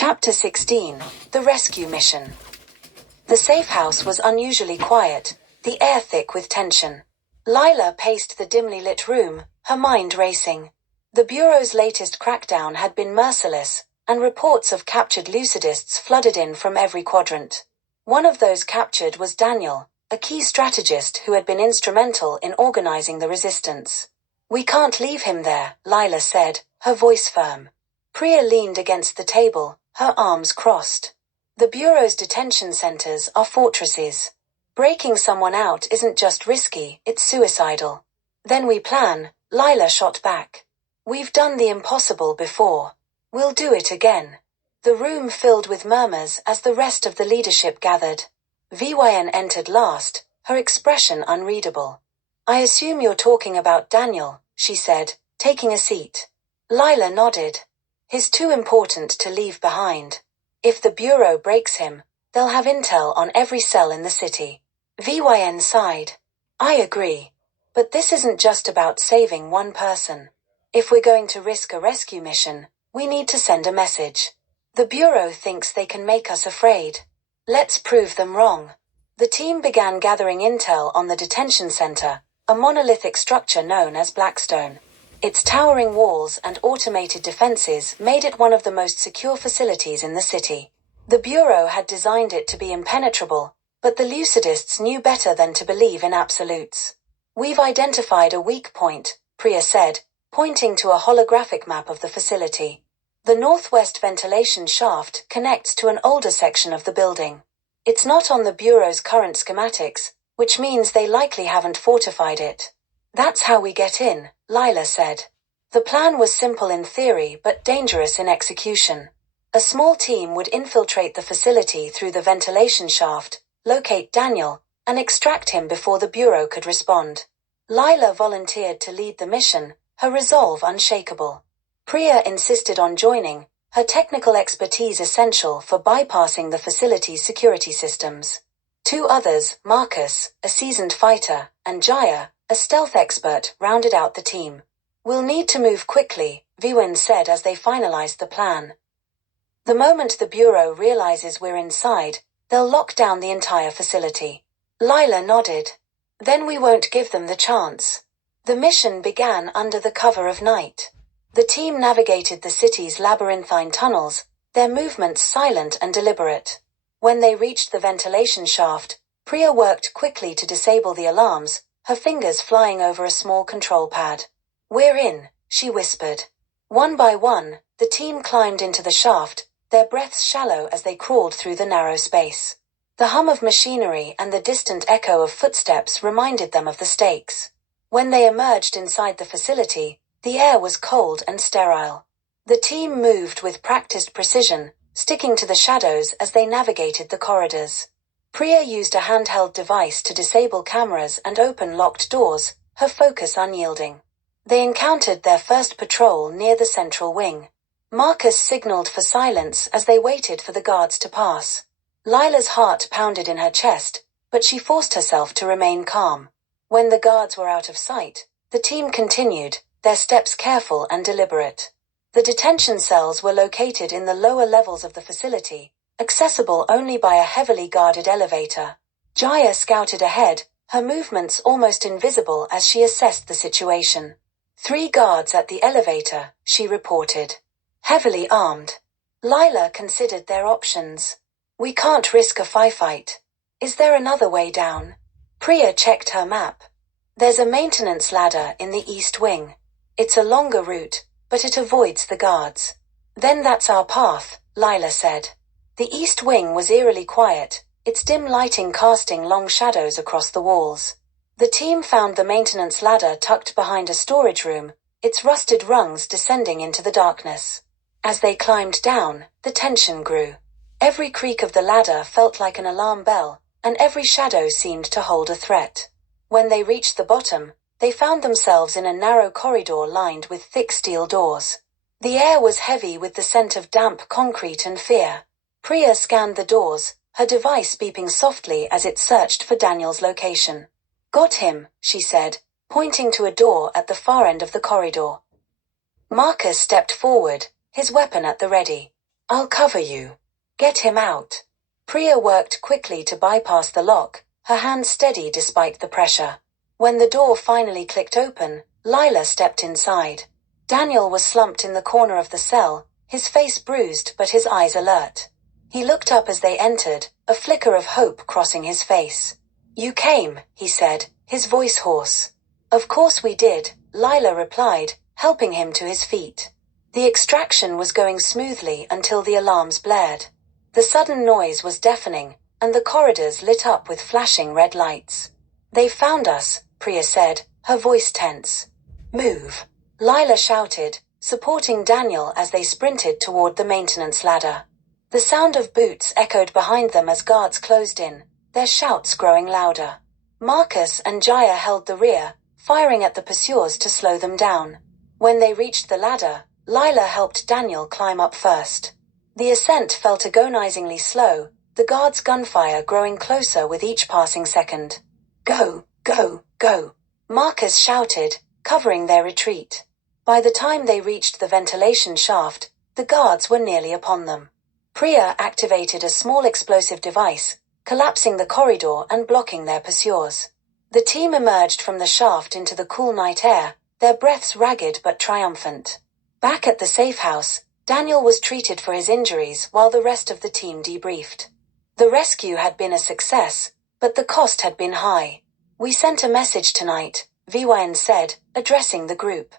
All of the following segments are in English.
Chapter 16. The Rescue Mission. The safe house was unusually quiet, the air thick with tension. Lila paced the dimly lit room, her mind racing. The Bureau's latest crackdown had been merciless, and reports of captured lucidists flooded in from every quadrant. One of those captured was Daniel, a key strategist who had been instrumental in organizing the resistance. "We can't leave him there," Lila said, her voice firm. Priya leaned against the table, her arms crossed. "The Bureau's detention centers are fortresses. Breaking someone out isn't just risky, it's suicidal." "Then we plan," Lila shot back. "We've done the impossible before. We'll do it again." The room filled with murmurs as the rest of the leadership gathered. Vyn entered last, her expression unreadable. "I assume you're talking about Daniel," she said, taking a seat. Lila nodded. "He's too important to leave behind. If the Bureau breaks him, they'll have intel on every cell in the city." Vyn sighed. "I agree. But this isn't just about saving one person. If we're going to risk a rescue mission, we need to send a message. The Bureau thinks they can make us afraid. Let's prove them wrong." The team began gathering intel on the detention center, a monolithic structure known as Blackstone. Its towering walls and automated defenses made it one of the most secure facilities in the city. The Bureau had designed it to be impenetrable, but the lucidists knew better than to believe in absolutes. "We've identified a weak point," Priya said, pointing to a holographic map of the facility. "The northwest ventilation shaft connects to an older section of the building. It's not on the Bureau's current schematics, which means they likely haven't fortified it." "That's how we get in," Lila said. The plan was simple in theory but dangerous in execution. A small team would infiltrate the facility through the ventilation shaft, locate Daniel, and extract him before the Bureau could respond. Lila volunteered to lead the mission, her resolve unshakable. Priya insisted on joining, her technical expertise essential for bypassing the facility's security systems. Two others, Marcus, a seasoned fighter, and Jaya, a stealth expert, rounded out the team. "We'll need to move quickly," Vyn said as they finalized the plan. "The moment the Bureau realizes we're inside, they'll lock down the entire facility." Lila nodded. "Then we won't give them the chance." The mission began under the cover of night. The team navigated the city's labyrinthine tunnels, their movements silent and deliberate. When they reached the ventilation shaft, Priya worked quickly to disable the alarms, her fingers flying over a small control pad. "We're in," she whispered. One by one, the team climbed into the shaft, their breaths shallow as they crawled through the narrow space. The hum of machinery and the distant echo of footsteps reminded them of the stakes. When they emerged inside the facility, the air was cold and sterile. The team moved with practiced precision, sticking to the shadows as they navigated the corridors. Priya used a handheld device to disable cameras and open locked doors, her focus unyielding. They encountered their first patrol near the central wing. Marcus signaled for silence as they waited for the guards to pass. Lila's heart pounded in her chest, but she forced herself to remain calm. When the guards were out of sight, the team continued, their steps careful and deliberate. The detention cells were located in the lower levels of the facility, accessible only by a heavily guarded elevator. Jaya scouted ahead, her movements almost invisible as she assessed the situation. 3 guards at the elevator, she reported. Heavily armed. Lila considered their options. "We can't risk a firefight. Is there another way down?" Priya checked her map. "There's a maintenance ladder in the east wing. It's a longer route, but it avoids the guards." "Then that's our path," Lila said. The east wing was eerily quiet, its dim lighting casting long shadows across the walls. The team found the maintenance ladder tucked behind a storage room, its rusted rungs descending into the darkness. As they climbed down, the tension grew. Every creak of the ladder felt like an alarm bell, and every shadow seemed to hold a threat. When they reached the bottom, they found themselves in a narrow corridor lined with thick steel doors. The air was heavy with the scent of damp concrete and fear. Priya scanned the doors, her device beeping softly as it searched for Daniel's location. "Got him," she said, pointing to a door at the far end of the corridor. Marcus stepped forward, his weapon at the ready. I'll cover you. Get him out. Priya worked quickly to bypass the lock, her hands steady despite the pressure. When the door finally clicked open, Lila stepped inside. Daniel was slumped in the corner of the cell, his face bruised but his eyes alert. He looked up as they entered, a flicker of hope crossing his face. You came, he said, his voice hoarse. Of course we did, Lila replied, helping him to his feet. The extraction was going smoothly until the alarms blared. The sudden noise was deafening, and the corridors lit up with flashing red lights. They found us, Priya said, her voice tense. Move. Lila shouted, supporting Daniel as they sprinted toward the maintenance ladder. The sound of boots echoed behind them as guards closed in, their shouts growing louder. Marcus and Jaya held the rear, firing at the pursuers to slow them down. When they reached the ladder, Lila helped Daniel climb up first. The ascent felt agonizingly slow, the guards' gunfire growing closer with each passing second. Go, go, go, Marcus shouted, covering their retreat. By the time they reached the ventilation shaft, the guards were nearly upon them. Priya activated a small explosive device, collapsing the corridor and blocking their pursuers. The team emerged from the shaft into the cool night air, their breaths ragged but triumphant. Back at the safe house, Daniel was treated for his injuries while the rest of the team debriefed. The rescue had been a success, but the cost had been high. We sent a message tonight, VYN said, addressing the group.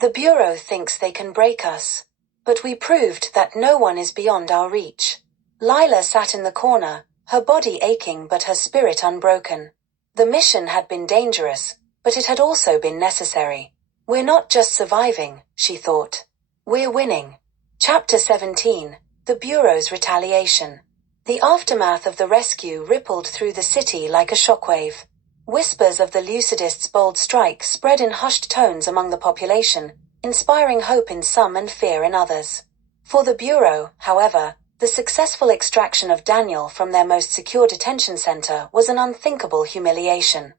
The Bureau thinks they can break us. But we proved that no one is beyond our reach. Lila sat in the corner, her body aching but her spirit unbroken. The mission had been dangerous, but it had also been necessary. We're not just surviving, she thought. We're winning. Chapter 17, The Bureau's Retaliation. The aftermath of the rescue rippled through the city like a shockwave. Whispers of the Lucidists' bold strike spread in hushed tones among the population, inspiring hope in some and fear in others. For the Bureau, however, the successful extraction of Daniel from their most secure detention center was an unthinkable humiliation.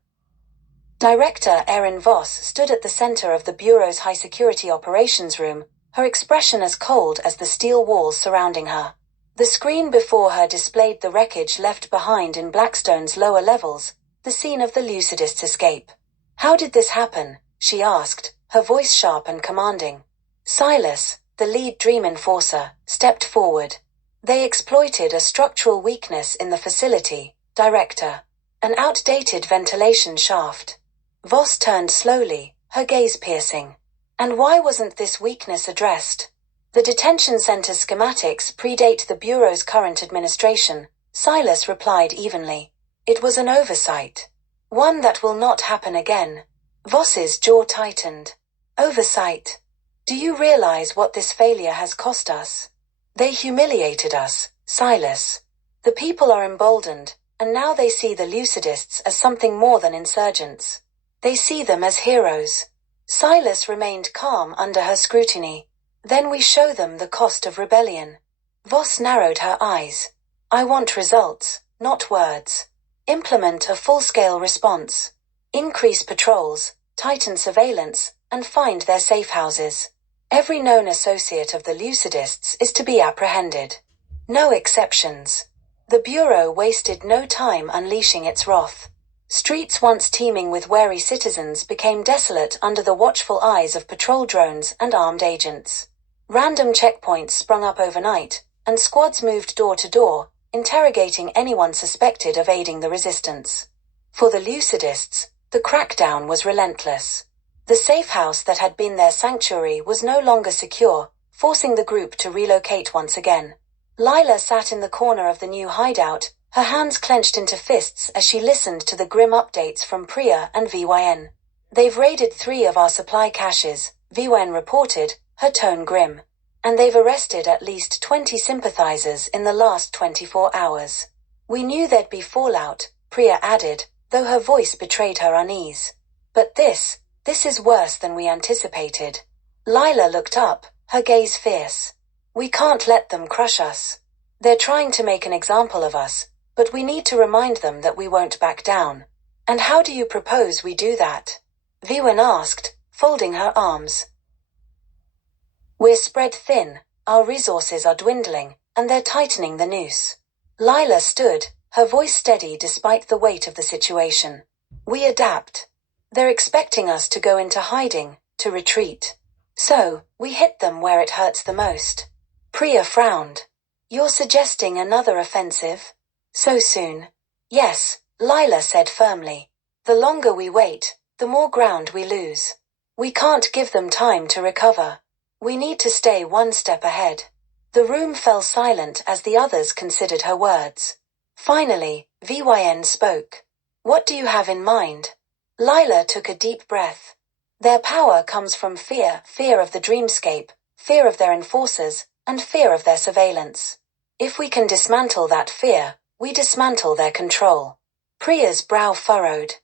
Director Erin Voss stood at the center of the Bureau's high-security operations room, her expression as cold as the steel walls surrounding her. The screen before her displayed the wreckage left behind in Blackstone's lower levels, the scene of the Lucidists' escape. How did this happen? She asked, her voice sharp and commanding. Silas, the lead dream enforcer, stepped forward. They exploited a structural weakness in the facility, Director. An outdated ventilation shaft. Voss turned slowly, her gaze piercing. And why wasn't this weakness addressed? The detention center's schematics predate the Bureau's current administration, Silas replied evenly. It was an oversight. One that will not happen again. Voss's jaw tightened. Oversight. Do you realize what this failure has cost us? They humiliated us, Silas. The people are emboldened, and now they see the Lucidists as something more than insurgents. They see them as heroes. Silas remained calm under her scrutiny. Then we show them the cost of rebellion. Voss narrowed her eyes. I want results, not words. Implement a full-scale response. Increase patrols, tighten surveillance, and find their safe houses. Every known associate of the Lucidists is to be apprehended. No exceptions. The Bureau wasted no time unleashing its wrath. Streets once teeming with wary citizens became desolate under the watchful eyes of patrol drones and armed agents. Random checkpoints sprung up overnight, and squads moved door to door, interrogating anyone suspected of aiding the resistance. For the Lucidists, the crackdown was relentless. The safe house that had been their sanctuary was no longer secure, forcing the group to relocate once again. Lila sat in the corner of the new hideout, her hands clenched into fists as she listened to the grim updates from Priya and VYN. They've raided 3 of our supply caches, VYN reported, her tone grim. And they've arrested at least 20 sympathizers in the last 24 hours. We knew there'd be fallout, Priya added, though her voice betrayed her unease. But this is worse than we anticipated. Lila looked up, her gaze fierce. We can't let them crush us. They're trying to make an example of us, but we need to remind them that we won't back down. And how do you propose we do that? VYN asked, folding her arms. We're spread thin, Our resources are dwindling, and they're tightening the noose. Lila stood, her voice steady despite the weight of the situation. We adapt. They're expecting us to go into hiding, to retreat. So, we hit them where it hurts the most. Priya frowned. You're suggesting another offensive? So soon? Yes, Lila said firmly. The longer we wait, the more ground we lose. We can't give them time to recover. We need to stay one step ahead. The room fell silent as the others considered her words. Finally, Vyn spoke. What do you have in mind? Lila took a deep breath. Their power comes from fear of the dreamscape, fear of their enforcers, and fear of their surveillance. If we can dismantle that fear, we dismantle their control. Priya's brow furrowed.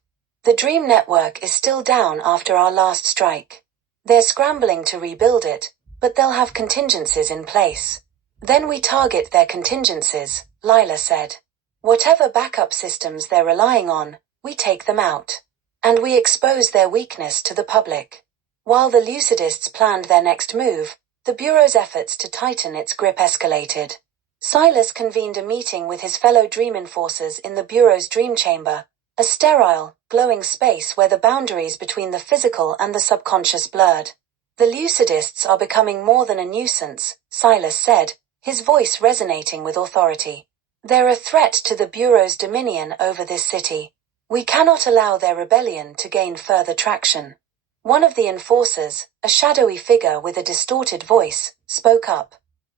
The Dream Network is still down after our last strike. They're scrambling to rebuild it, but they'll have contingencies in place. Then we target their contingencies, Lila said. Whatever backup systems they're relying on, we take them out. And we expose their weakness to the public. While the Lucidists planned their next move, the Bureau's efforts to tighten its grip escalated. Silas convened a meeting with his fellow Dream Enforcers in the Bureau's Dream Chamber, a sterile, glowing space where the boundaries between the physical and the subconscious blurred. The Lucidists are becoming more than a nuisance, Silas said, his voice resonating with authority. They're a threat to the Bureau's dominion over this city. We cannot allow their rebellion to gain further traction. One of the enforcers, a shadowy figure with a distorted voice, spoke up.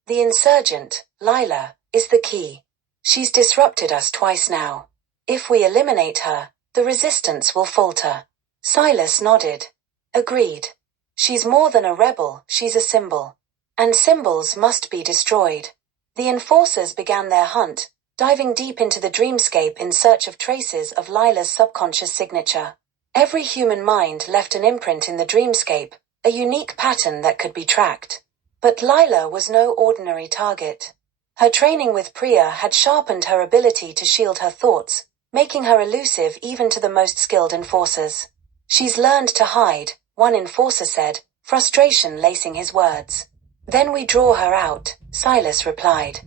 The insurgent, Lila, is the key. She's disrupted us twice now. If we eliminate her, the resistance will falter. Silas nodded. Agreed. She's more than a rebel, she's a symbol. And symbols must be destroyed. The enforcers began their hunt, diving deep into the dreamscape in search of traces of Lila's subconscious signature. Every human mind left an imprint in the dreamscape, a unique pattern that could be tracked. But Lila was no ordinary target. Her training with Priya had sharpened her ability to shield her thoughts, making her elusive even to the most skilled enforcers. She's learned to hide, one enforcer said, frustration lacing his words. Then we draw her out, Silas replied.